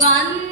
管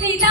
felicidad.